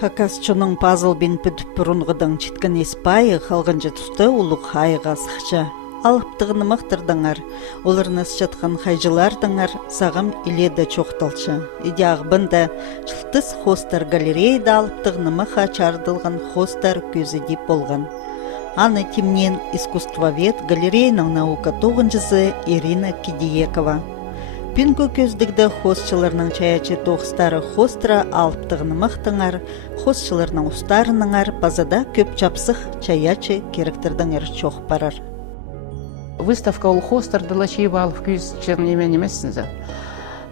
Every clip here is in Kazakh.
Хакасчының пазыл бен пүтіп бұрынғыдың читкен еспайы қалғынжы тұсты ұлық хайға сықчы. Алыптығыны мақтырдыңар, оларыныз жатқан хайжылардыңар сағым иледі чоқталчы. Иде ағбында жылтыс хостар галереяда алыптығыны мыха чардылған хостар көзі деп болған. Аны темнен искусствовед галерейның наука тоғынжысы Ирина Кидиекова. Пүнгі көздігді хостчыларының чаячы тоғыстары хостыра алыптығыны мақтыңар, хостчыларының ұстарыныңар базада көп чапсық чаячы керектердіңер чоқ барар. Выставка ол хостар дылачейба алып күйіз чернемен емессінзі.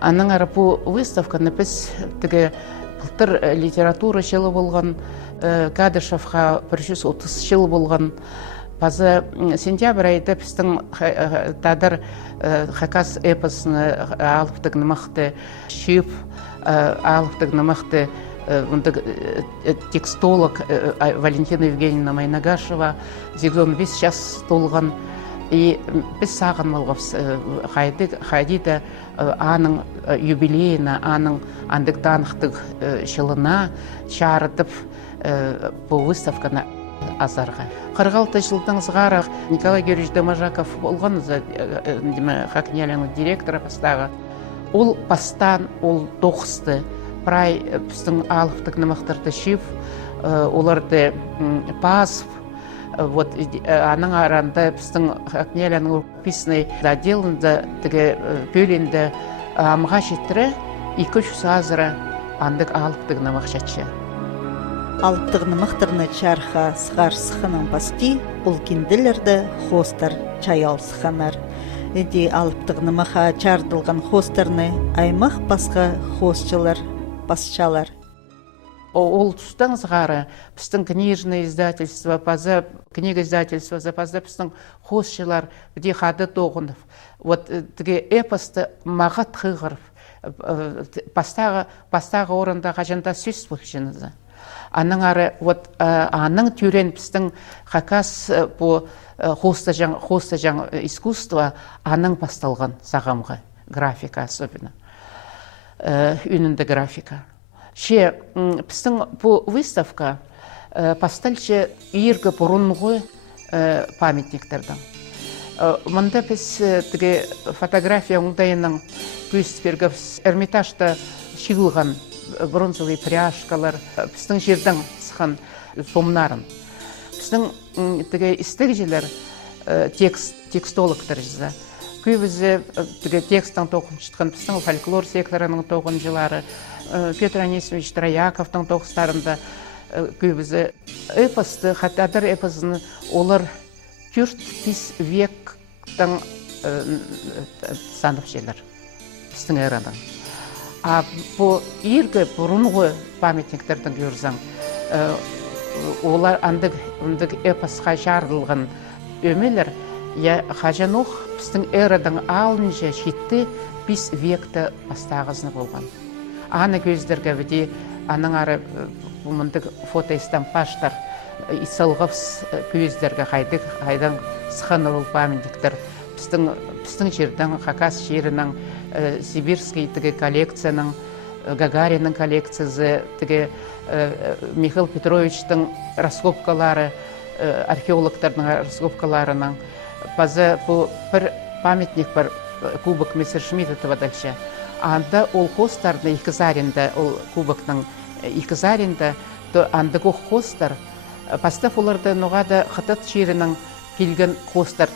Аның ары бұл выставка напис тігі бұлтыр литература жылы болған, Кадышевқа 130 жыл болған. Базы сентябрь айда біздің тадар хакас эпосыны алыптығыны мақты шүйіп, алыптығыны мақты текстолог Валентина Евгеньевна Майнагашева, зегдон біз час толған. И біз саған малғапс қайдиді аның юбилейна, аның андық данықтық шылына чарытып бұл выставканы азарға. 46 жылдың зғары Николай Георгиевич Домажаков болған хакнялының директора пастағы. Ол пастан, ол доқысты, прай біздің алыптық нымақтарды шив, оларды пасып, вот аның аранда біздің хакнялының рукописный заделында бөлінді амға жеттірі 2-3 азыра андық алыптық нымақшатшы. Алыптығыны мақтырны чарха сығар сықының басти, ол кенділерді хостар чаял сықанар. Эди алыптығыны маха чардылған хостарны аймақ басқа хостчылар, басчалар. Ол тұстан сығары біздің книжное издательство, книга издательство, запазда біздің хостчылар де хады тоғынып. Вот тіге эпосты мағат қығырып, пастағы орында қажанда сөз бұқшынызы. Аның ары, вот аның түрен біздің хакас по хоста жаң искусство аның пасталған сағамға, графика особенно, үнінді графика. Ше, біздің по выставка пастальче ергі бұрынғы памятниктердің. Мұнда біз тіге фотография ұңдайының көстіпергіп Эрмитажда шығылған бронзовый пряжкалар, біздің жердің сыған сомнарын. Біздің істігіжелер текстологтар жыза. Көбізі текстің тоғын шытқан біздің фольклор секторының тоғын жылары, Петр Анисимович Трояковтың тоғыстарында көбізі эпосты, хаттадыр эпосыны олар 4-5 вектің санып желер біздің эраның. А по ергі бұрынғы памятниктердің көрсең, олар андық эпосқа жарылған өмелер, қажануқ біздің эрадан алынша шетті 5 векті бастағызны болған. Аны көздерге біде, аның ары мұндық фотоэстампаштар, исылғыпс көздерге қайдан сықаны ол памятниктер, біздің жердің, Хакас жерінің, Сибирский коллекцияның, Гагаринның коллекциясы, Михаил Петровичтің раскопкалары, археологтардың раскопкаларының. Базы бір памятник бар, кубок Мессершмиттова дальше. Анда ол хостарды Икызаринда, ол кубоктың Икызаринда, анда көк хостар, пастав оларды ноғада қытыт жерінің келген хостар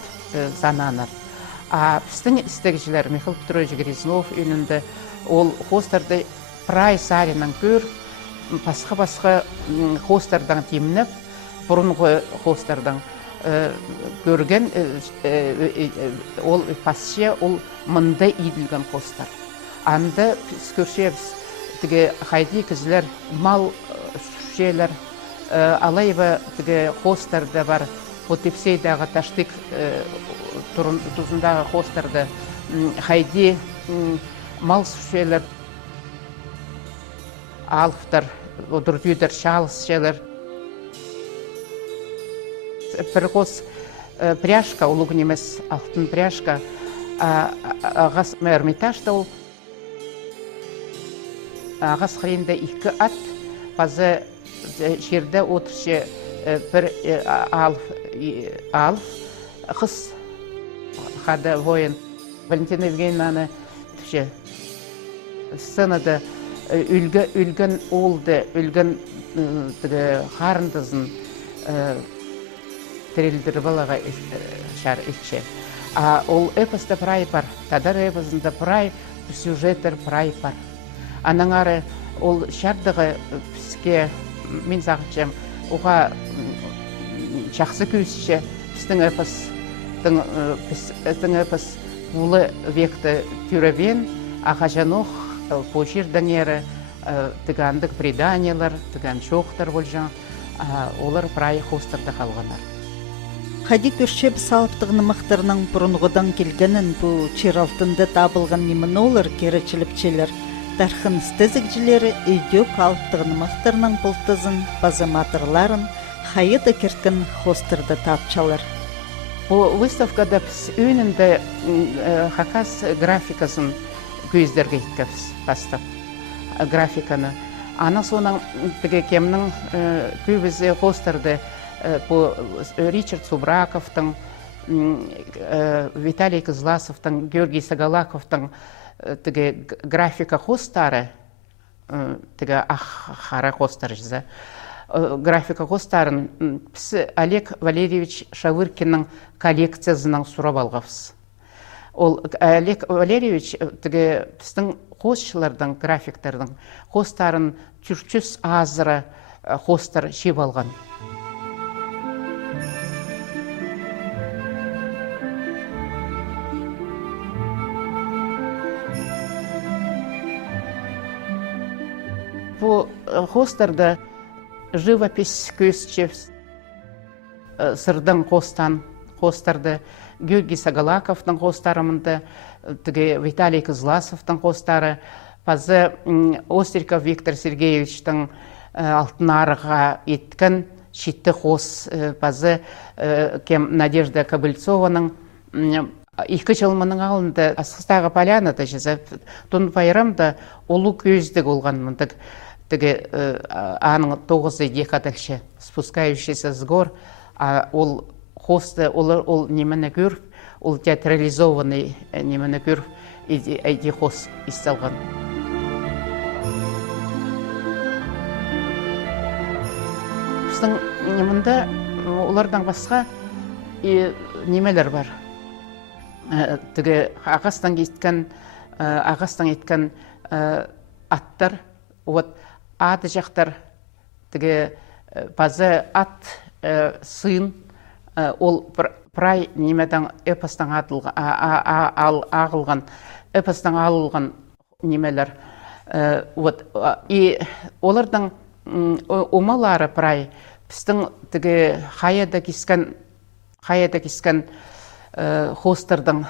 зананар. А біздің істегішілер Михаил Петрович Грязнов үнінде ол хостарды прай саринын көр, басқа хостардан темініп, бұрынғы хостардан көрген ол пасше ол мында иділген хостар. Анда көршебіз қайды кізілер мал шүшелер, алайба хостарды бар, Потепсейдағы таштық тұзындағы хостарды қайды мал шүшелер, алықтар, одырдүйдер, шалыс шелер. Бір қос пряжка, ұлығын емес алтын пряжка, ағас Эрмитажда ол ағас қырында 2 ат пазы жерде отыршы бір алып қыз хада воин Валентина Евгеньевнаны түше сценада үлген олды, үлген қарындызын тірелдір балаға шар ішче. Ол эпоста прай бар, тадар эпосында прай сюжеттер прай бар. Анаңары ол шардығы бізге мен сағытшым, оға жақсы көзші біздің эпос бұлы векті түребен, ағажануқ пошердің ері тігандық преданиялар, тіган шоқтар болжан, олар прай хостарда қалғанар. Хади көршеп салыптығыны мақтарының бұрынғыдан келгенін бұл чиралтында табылған немін олар керечіліпчелер. Тархын стезікжілері үйде қалыптығыны мақтарының бұлтызын, базаматырларын, хайыда керткен хостарда тапчалар. Бұл выставкада біз өйнінде хакас графикасын көздерге еткіпіз бастап графиканы. Ана соның кемнің көбізі хостарды Ричард Субраковтың, Виталий Кызласовтың, Георгий Сагалаковтың графика хостары, ақ-қара хостар жызы, графика хостарын Олег Валерьевич Шавыркинның коллекциясының сұрап алғапыз. Ол Олег Валерьевич біздің хостшылардың, графиктердің хостарын 300 азыры хостар шеп алған. Бұл хостарды живопись көзчеп сырдың хостарды Георгий Сагалаковтың хостарымынды, Виталий Кызласовтың хостары, пазы Остриков Виктор Сергеевичтің алтын арыға еткен шитті хос, пазы Надежда Кобыльцованың 2 жылмының алынды Асқыстағы полянада жазып, тұн пайрамда олу көздік олған мұндық. Аның 9 декадалшы спускающийся с гор, ол хосты, ол немені көріп, ол театрализованный немені көріп, әйде хос істалған. Біздің немінде олардан басқа немелер бар. Ағастан еткен аттар, ады жақтар, базы ат сын, ол прай немеден эпостан ағылған, эпостан алылған немелер. Олардың омалары прай, біздің қаяда кескен хостардың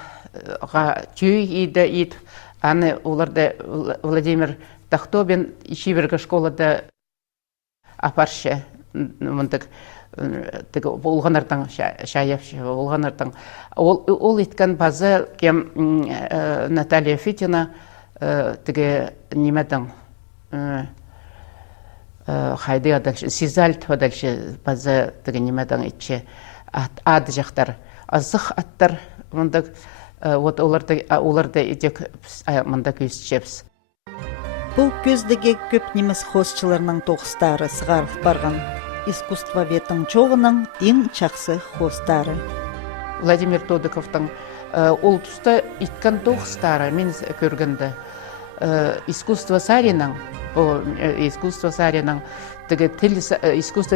түй еді, аны оларды Владимир Тахтобин Ишибергі школада апаршы, олғанырдың шайапшы, олғанырдың. Ол еткен базы кем Наталья Фитина немедің қайды адалшы, Сизальт адалшы базы немедің етші ады жақтар. Азық аттар, оларды едек мұнда көзчепс. Бұл көздіге көп неміс хостчыларының тоғыстары сығарып барған искусство ветің чоғының ең чақсы хостары. Владимир Тодыковтың ол тұста иткен тоғыстары мен көргенді. Искусство Саринның, искусство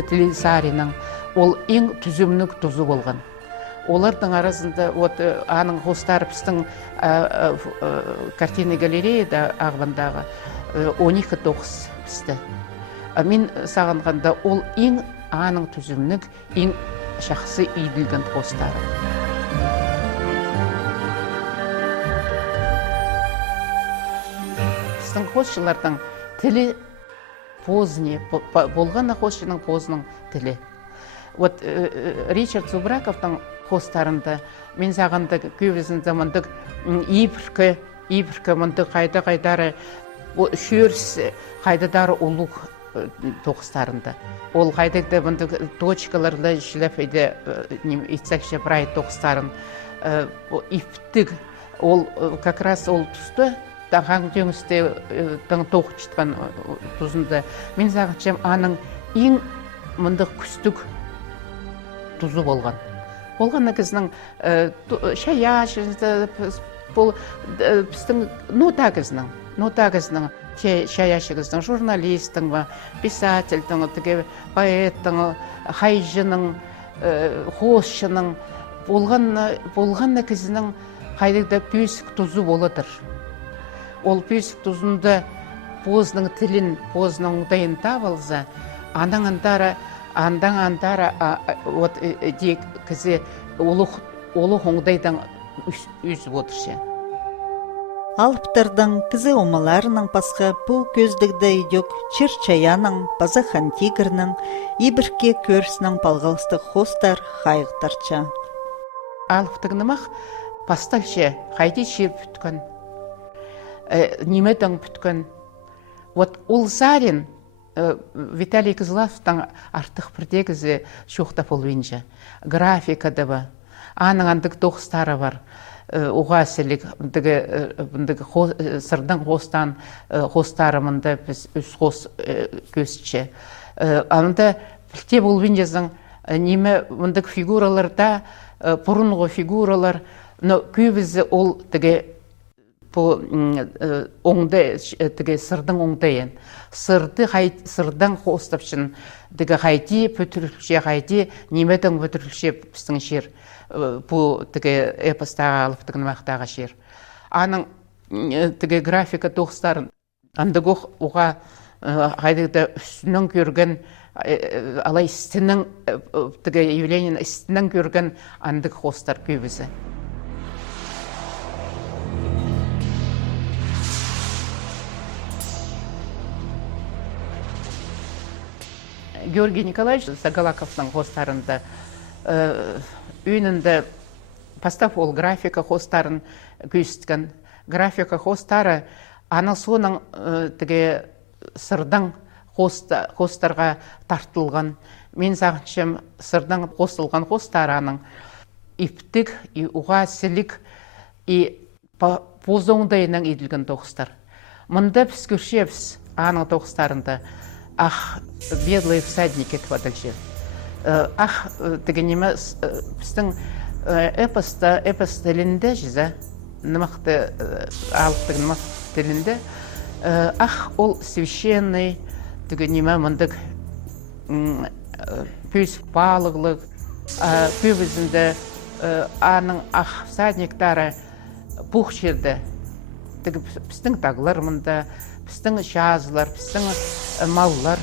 тілі Саринның ол ең түзімнік тұзы болған. Олардың арасында аның хостары біздің картина галереяда ағбандағы 12 тоғыз бізді. Мен сағынғанда ол ең аның түзімнік, ең шақсы үйділген хостары. Біздің хостшылардың тілі позне, болған хостшының позның тілі. Ричард Зубраковтың хостарында мен сағында көбісін замандық ибіркі мұнды қайда-қайдары шөрс қайдадары ұлық тоқыстарында. Ол қайдекті бұнды точкаларда шіләфейді итсәкші бірай тоқыстарын иптік, ол как раз ол тұсты тағаң жөңісте тоқ жытқан тұзында. Мен зағытшым аның ең мұндық күстік тұзы болған. Болғаны кізінің шая, бұл біздің нота кізінің, шаяшығыздың, журналистің, писательдің, поэттің, хайжының, хосшының, болғаны кізінің қайдықта пүйсік тұзы боладыр. Ол пүйсік тұзында позының тілін, позының ұдайын табылза, андан андара дек кізе олық оңдайдан үзіп отыршы. Алыптардың кізі омаларының пасқа бұл көздігді идек Черчаяның, Базахан тигірінің, Ибірке көрісінің палғалысты хостар хайықтарча. Алыптығынымақ пасталшы қайды шер бүткін, немедің бүткін. Ол зарин Виталий Кызловтың артық бірдегізі шоқтап олуынжа. Графикады ба, аның андық тоқыстары бар. Уғасылық, сырдың хостарымында біз үз хос көзші. Анда білте болуын жазың, неме мұндық фигураларда, бұрынғы фигуралар, көбізі ол сырдың оңдайын. Сырдың хостапшын, қайди пөтірілше, қайди немедің пөтірілше біздің шер. Бұл эпостағы алыптығын мақтағы жер. Аның графика тоқыстарын андығы оға қайдықта үстінің көрген, алай істінің, явлениен істінің көрген андық хостар көбісі. Георгий Николаевич Загалаковның хостарында үйінді постав ол графика хостарын көстіген. Графика хостары аны соның сырдың хостарға тартылған. Мен зағыншым сырдың қосылған хостары аның иптік, уға сілік, позоңдайының еділген тоқыстар. Мұнда біз көршепіз аның тоқыстарында бедлые всадники квадальшер. Дегенеме біздің эпос тілінде жүзі, нымақты алыптың нымақ тілінде, ол священный, дегенеме мұндық пүйсік балығылық, көбізінде аның всадниктары бұқ жерді, біздің тағылар мұнда, біздің жазылар, біздің маллар,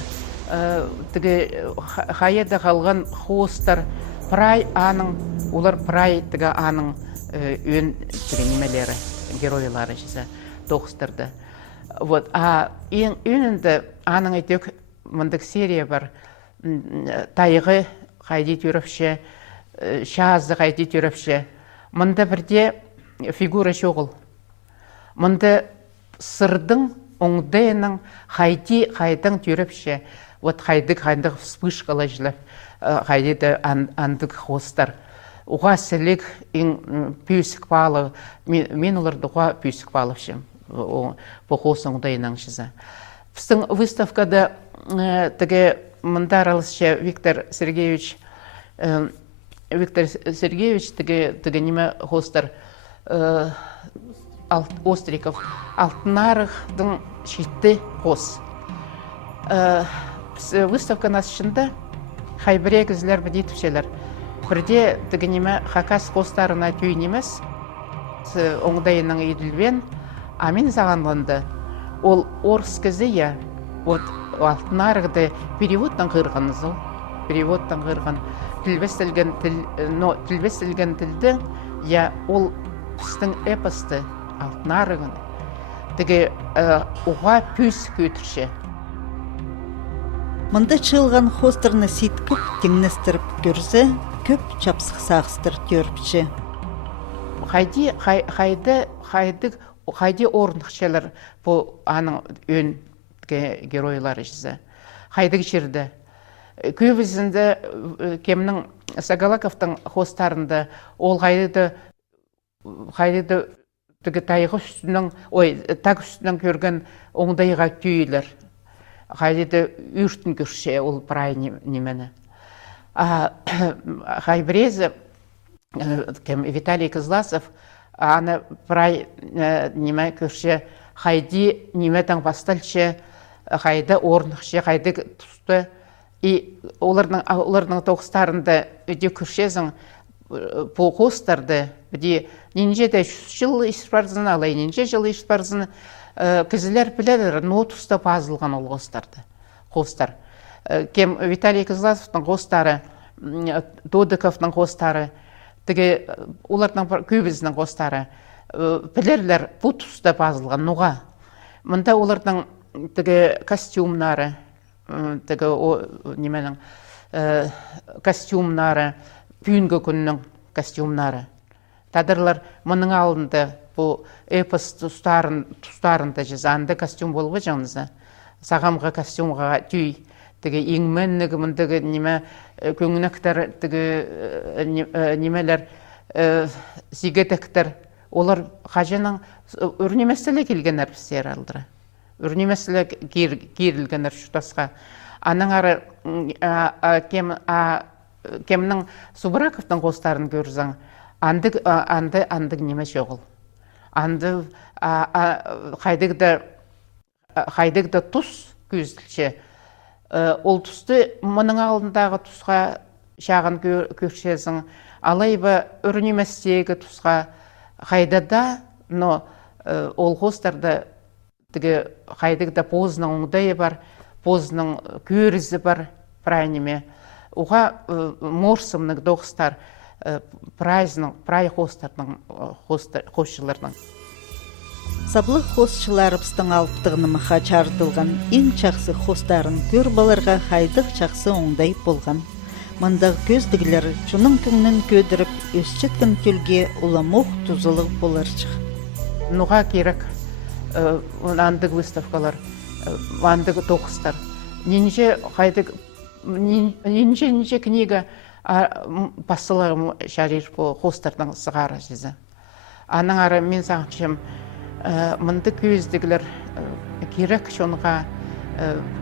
қайда қалған хостар, прай аның, олар прай аның өн немелері, геройлары жесе тоқыстырды. Ең өнінде аның етек мұндық серия бар, тайығы қайды түріпші, шазы қайды түріпші. Мұнда бірде фигура жоғыл. Мұнда сырдың оңдайының қайдың түріпші. Қайдық вспышкала жылап, қайдеді андық хостар. Уға сілік пүйсік балы, мен оларды уға пүйсік балывшым, бұл хос оңдайының жызы. Біздің выставкада мұндар алысшы Виктор Сергеевич неме хостар Остриков, Алтынарықтың шетті хос. Выставка нас шында хайбірек ізлер бідетіпшелер. Күрде дегенеме хакас хостарына түйін емес, оңдайының еділбен, амин зағанланды. Ол орыс кізі, Алтынарықты переводтан қырғаныз ол. Переводтан қырған. Тілбестілген тілді, ол біздің эпосты Алтынарығын. Оға пүйс көтірші. Мұнда чылған хостарны ситкіп, теңнестіріп көрсе, көп чапсық сағыстыр төрпші. Қайды орнықшалар бұл аның өн геройлары жізі. хайдык жерде. Көбісінде кемнің Сагалаковтың хостарында ол қайды тігі тайғы үстінің, тақ үстінің көрген оңдайға түйілер. Қайды үртін көрше ол прай немені. Хайбрезі, Виталий Кызласов, аны прай неме көрше, қайды немеден басталшы, қайды орнықшы, қайды тұсты, и олардың тоғыстарында өде көршезің бұл қостарды, өде ненже де жыл ішпарзын, алай ненже жыл ішпарзын, кізілер білелер, но тұста пазылған ол қостар. Кем Виталий Кызласовтың қостары, Додыковтың қостары, олардың көбізінің қостары, білерлер бұл тұста пазылған нұға. Мұнда олардың костюмнары, неменің костюмнары, пүйінгі күннің костюмнары. Тадырлар мұның алдында бұл эпос тұстарында жазанды костюм болуы жаңызы. Сағамға костюмға түй, еңменнігі мұндағы неме көңініктер, немелер зигетектер, олар қажының үрнемесілі келген әрпістер алдыры. Үрнемесілі керілген әршутасқа. Аның ары кемнің Субыраковтың қостарын көрізің, андық неме жоғыл. Анды қайдығда тұс көзілше. Ол тұсты мұның алдындағы тұсқа шағын көршесің, алайба үрнеместегі тұсқа қайдада, но ол қостарда қайдығда позының оңдайы бар, позының көрізі бар, прайнеме. Оға морсымның доғыстар, прай қостардың қосшыларының. Саблық қосшыларыбыстың алыптығыны мұқа чардылған ең чақсы қостарын көр баларға қайдық чақсы оңдай болған. Мұндағы көздігілер жүнің күңнін көдіріп, өсчеткен көлге уламоқ тұзылық боларчық. Нұға керек андық выставкалар, андық тоқыстар. Ненже книга басылығым жарир по қостардың сығары жезі. Аның ары мен саңчым, мұнды көздігілер керек шонға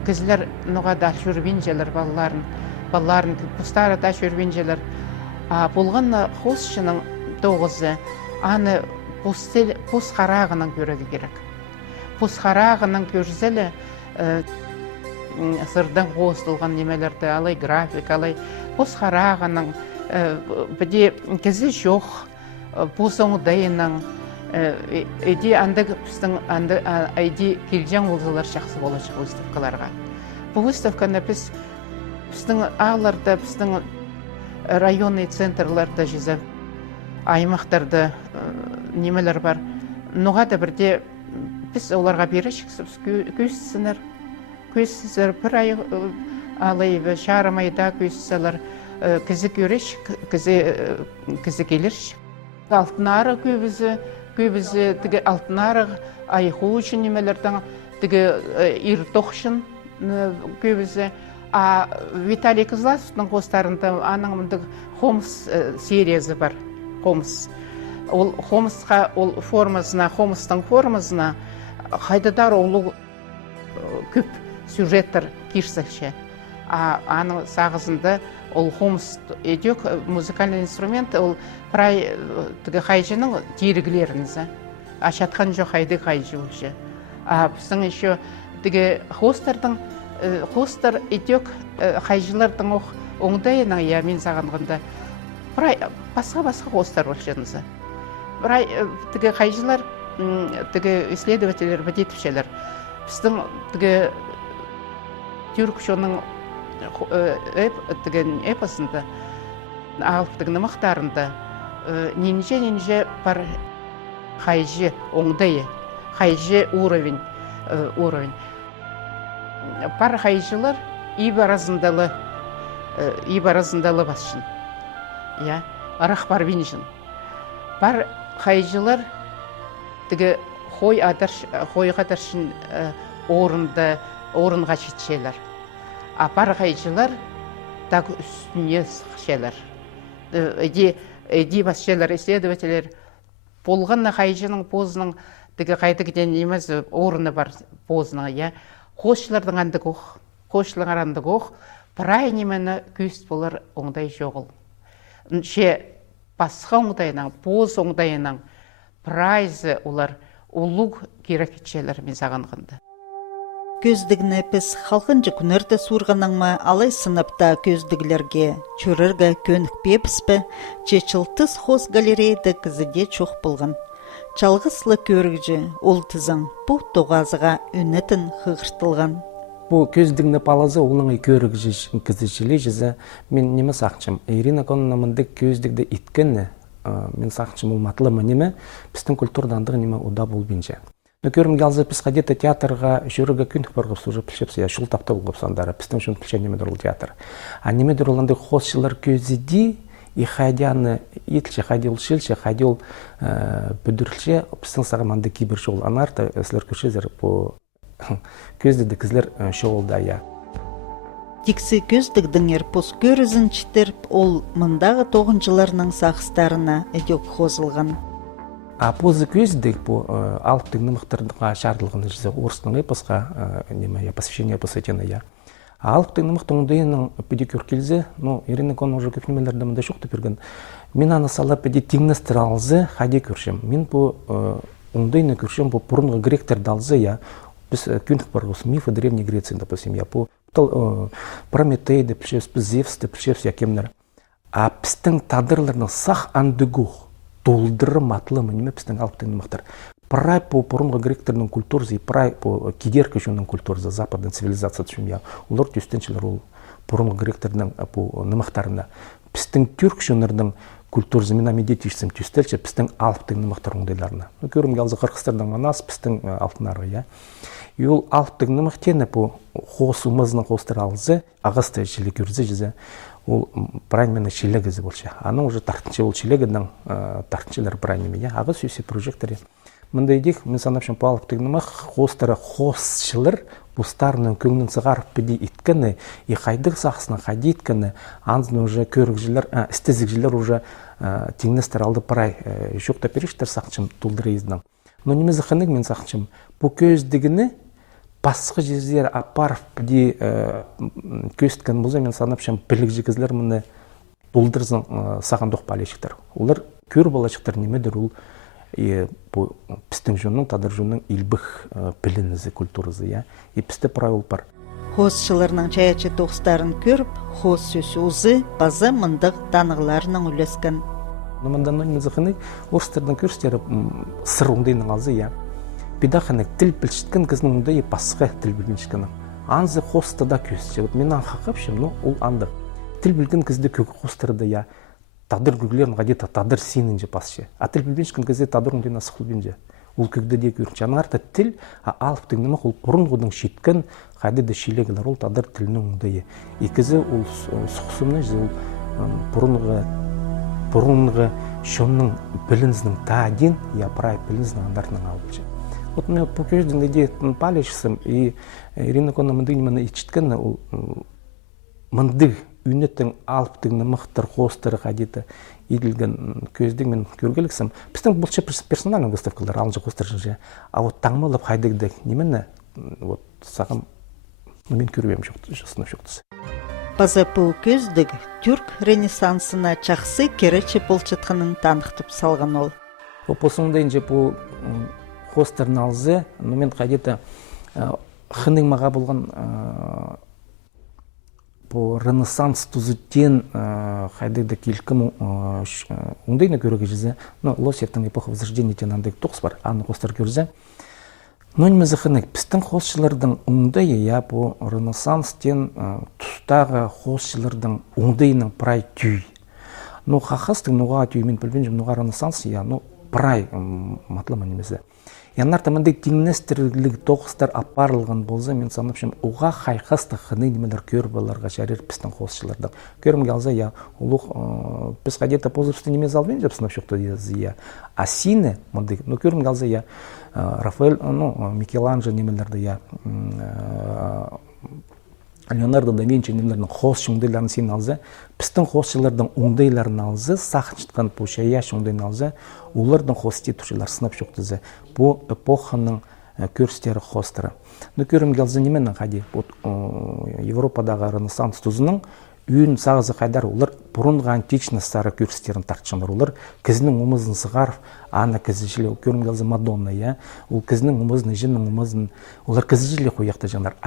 кізілер нұға да жүрбенжелер балларын пұстары да жүрбенжелер. Болған қосшының тоғызы аны пұс қарағының көреді керек. Пұс қарағының көрзелі сырдан қосылған немелерді алай график, алай пұс қарағының біде кізі жоқ, пұс оңдайының әйде андық біздің әйде келжен олзылар жақсы болашық выставкаларға. Бұл выставканы біздің ағыларда, біздің районный центрларда жезі аймақтарда немелер бар. Нұға да бірде біз оларға берешіксіз көзсіздер бір ай алайбы шарымайда көзсіздер кізі көрешік, кізі келершік. Алтынары көбізі алтынары айқу үшін немелердің иртоқшын көбізі. Виталий Кызласовтың қостарында аның мұндық Хомс сериясы бар. Хомс. Ол Хомсқа, ол Хомстың формасына қайдадар олы көп сюжеттер кешсәкше. Аның сағызында ол Хомс едек музыкальный инструмент, ол прай қайжының терігілеріңізі. Ашатқан жоқ қайды қайжы өлші. Біздің еще хостар едек қайжылардың оңдайының, мен сағанғында басқа хостар өлшіңізі. Қайжылар, исследователер, бәдетушелер. Біздің түркшоның эпосында, ағылыптығының мақтарында ненже бар қайжы оңдайы, қайжы уровень. Бар қайжылар ибаразындалы басшын. Арақ бар бенжін. Бар қайжылар қойға даршын орынға жетшелер. апар хайчылар так үстіне сықшалар. Эди басшалар, исследователер болғанна хайчының позының тігі қайты кетен емес орны бар позының, я. Қошылардың андық оқ, қошылың арандық оқ, прай немені көст болар оңдай жоғыл. Ше басқа оңдайынан, поз оңдайынан прайзы олар ұлық керекетшелер мен сағанғынды. Көздігіне біз халқынжы күнерді сұрғаның ма алай сыныпта көздігілерге чөрірге көнік бепіспі, чечілтіз хоз галереяды кізіде чоқ болған. Чалғыслы көргіжі ол тізің бұл тоғазыға үнетін қығыртылған. Бұл көздігіне палазы олыңай көргіжі кізішілі жізі мен немі сақчым. Ирина Коннамынды көздігді иткені мен сақчым ұлматылымы немі біздің культурдандығы немі ұда бол бенже. Көрім gəlзі біз қадеті театрға жүрігі күндік барғып сұжы пілшепсі, шыл тапты болғып сандары, біздің шын пілше немедір ол театр. А немедір оланды қосшылар көзіді, и хайдяны етілше, хайдел шілше, хайдел бүдірілше, біздің сағаманды кейбір жол анарты, өсілер көшезір бұл көздеді кізлер шоғылда, я. Тиксі көздігдіңер пос көрізін чітеріп, ол мұндағы тоғыншыларының сақыстарына әдек қозылған. А позы көздік бұл алыптың нымықтырдыға шардылғыны жүзі орыстың эпосқа, посвящение посвящено, я. А алыптың нымықтың ұндайының педикюр келзі, Ирина Кон уже көп немелерді мұнда шоқты берген. Мен аны сала педи теңністір алзы, хайде көршем. Мен бұл ұндайны көршем, бұл бұрынғы гректерді алзы, я. Біз күндік барғыз мифы Древней Греции, допустим, я. Бұл Прометейді пілшепс, біз Зевсті пілшепс, я кемнер. А біздің тадырларының сақ андығух. Толдырым атлымы неме біздің алыптың нымықтар. Прай по бұрынғы гректердің культурзы, прай по кедеркі жөнің культурзы, западның цивилизация түшім, я. Олар түстеншілер ол бұрынғы гректердің нымықтарында. Біздің түрк жөнердің культурзы, мен амедетишсім түстелші, біздің алыптың нымықтар оңдайларына. Көрім gəlзі қырқыстардың манас, біздің алтынары, я. И ол алыптың нымықтені по қосымызның қостыр алызы, ағысты жілі көрзі жізі. Ол правильно шелегізі болшы. Аның уже тартыншы ол шелегінің тартыншылары правильно, я. Ағыз өсе прожекторы. Мұнда едек, мен санапшын по алыптығынымы қостары қосшылыр, бұстарының көңнің сығарып біде иткіні, и қайдық сақсына қайды иткіні, аңызын уже көрікжілер, істезікжілер уже теңнестер алды парай жоқта перештер сақчым тұлдыры ездінің. Но немезі қынық мен сақчым, бұл көздігіні басқы жездер апарып біде көстікен бұлзы мен санапшым білік жекізлер мұны тұлдырзың саған доқ балешіктер. Олар көр балашықтар немедір ол пістің жөннің, тадыр жөннің илбіх білінізі, культурызы, я. И пісті правил бар. Хосшыларының чаячы тоқстарын көріп, хос сөсі ұзы, базы мұндық танығыларының үлескен. Мұнда нөмізі қынық, орыстардың көрістері сыр оңдайының алзы, я. Бида қынық тіл білшіткен кізінің оңдай басқа тіл біліншкені. Анзы хосты да көсті. Мен аңқақапшым, ол андық. Тіл білген кізді көк хостырды, я. Тадыр күглерін ғадета тадыр сенінже басшы. А тіл білбеншкін кезде тадыр оңдайына сықыл бенже. Ол көкді де көрінші. Анғарта тіл алыптың нымақ ол бұрынғыдың шеткен қайдеді шелегілер ол тадыр тілінің оңдайы. Екізі ол сұқсымны жыз ол бұрынғы шонның білінізінің тааден, я прай білінізінің андартының алып. Вот мен по көждің де палешісім, и Ирина Конна мындың немені ичіткені ол мындың үнеттің алыптың нымықтыр қостыры қадеті еділген көздің мен көргеліксім. Біздің бұлшы персональный выставкалар алынжы қостыр жынжы. А вот таңмалып қайдығды немені сағым мен көрбем сынып жоқтысы. База бұл көздік түрк ренессансына чақсы керечі болчытқанын танықтып салған ол. Посыңдайын же бұл қостырын алзы, мен қайдеті қының маға болған по ренессанс тузутен хайдыда келкім оңдайны көрігі жүзі. Лосевтің эпоха возрождения тен андайк тоқс бар, аны қостар көрізі. Но немезі қынық, біздің қосшылардың оңдайы, я по ренессанс тен тұстағы қосшылардың оңдайының прай түй. Но қақыстың нұға түй, мен білбен жым нұға ренессанс, я, прай матлама немезі. Янарта мындай теңнестірлік тоқыстар апарылған болса, мен санапшым, оға қайқасты қыны немелер көр баларға жарер пістің қосшылардың. Көрім келзі, я, ұлық, біз қадеті позыпсты немез албен жеп сынап шоқты дезі, я. А сине, мындай, көрім келзі, я, Рафаэль, Микеланджо немелерді, я, Леонардо да Винчи немлердің хос шуңдайларын сен алзы, пістің хосшылардың оңдайларын алзы, сақыншытқан бұл шаяш оңдайын алзы, олардың хос тетушылар сынап жоқтызы. Бұл эпоханың көрістері хостыры. Но көрім келзі неменің қади? Европадағы Ренессанс тұзының үйін сағызы қайдар олар бұрынғы античностары көрістерін тартшандар. Олар кізінің ұмызын сығарып, ана кізіжілі, көрім келзі Мадонна, ол кізінің ұмызын, жинның ұмызын, олар кізіжілі қойяқты жандар.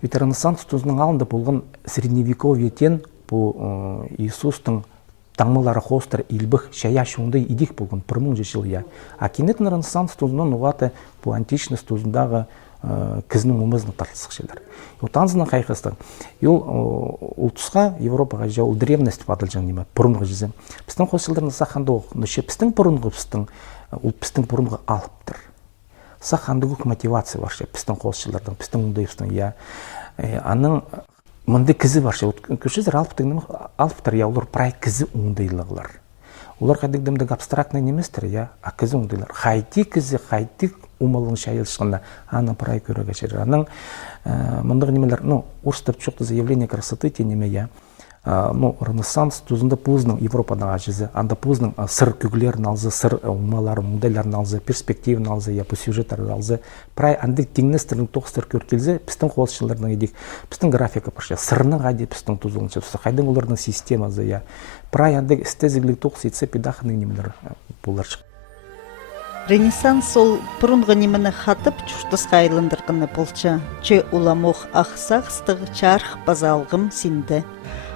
Ренессанс тұзының алында болған средневековьетен бұл Иисустың таңмылары хостыр илбіх шая шуңды идик болған 1000 жыл я. Кенетін Ренессанс тұзынан оғаты бұл античность тұзындағы кізінің ұмызын тартылсық шелер. Танзына қайқыстан. Ол тұсқа Европаға жа ол древность падылжан неме, бұрынғы жүзі. Пістің қосылдарын сақанды оқ. Нөше пістің бұрынғы пістің бұрынғы алыптыр. Сақанды көк мотивация бар ше, пістің қосылдардың, пістің ұндайыстың, я. Аның мұнды кізі бар ше. Көшізір алыптыр, я, олар прай кізі ұндайлығылар. Олар қайдығдымдық абстрактный неместір, я, а кізі ұндайлар. Қайти кізі, қайти умалың шайылшығында, аны прай көрігі шерір. Аның мұндығы немелер, орыстап чоқты заявление красоты те неме, я. Ренессанс тұзында пұзының Европадағы жүзі, анда пұзының сыр күгілерін алзы, сыр умаларын, мұндайларын алзы, перспективін алзы, я, по сюжеттарын алзы. Прай андық теңнестірдің тоқыстыр көркелзі, пістің қолшыларының едік, пістің графика парша, сырының ғади пістің тұзылың чөпсі, қайдың олардың системазы, я. Прай андық істезіглік тоқсы етсе педақының немелер болар шық. Ренессанс ол бұрынғы немені қатып чуштысқа айлындырғыны болча, че уламоқ ақсағыстығы чарх базалғым синді.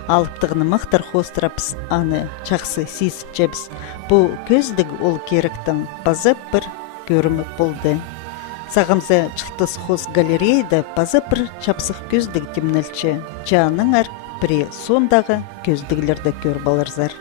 Алыптығыны мақтар хостырапс аны чақсы сесіп жепс. Бұл көздіг ол керіктің базы бір көрімі болды. Сағымза чықтыс хос галереяда базы бір чапсық көздіг демнілчі. Чаның әр бірі сондағы көздіглерді көр баларзар.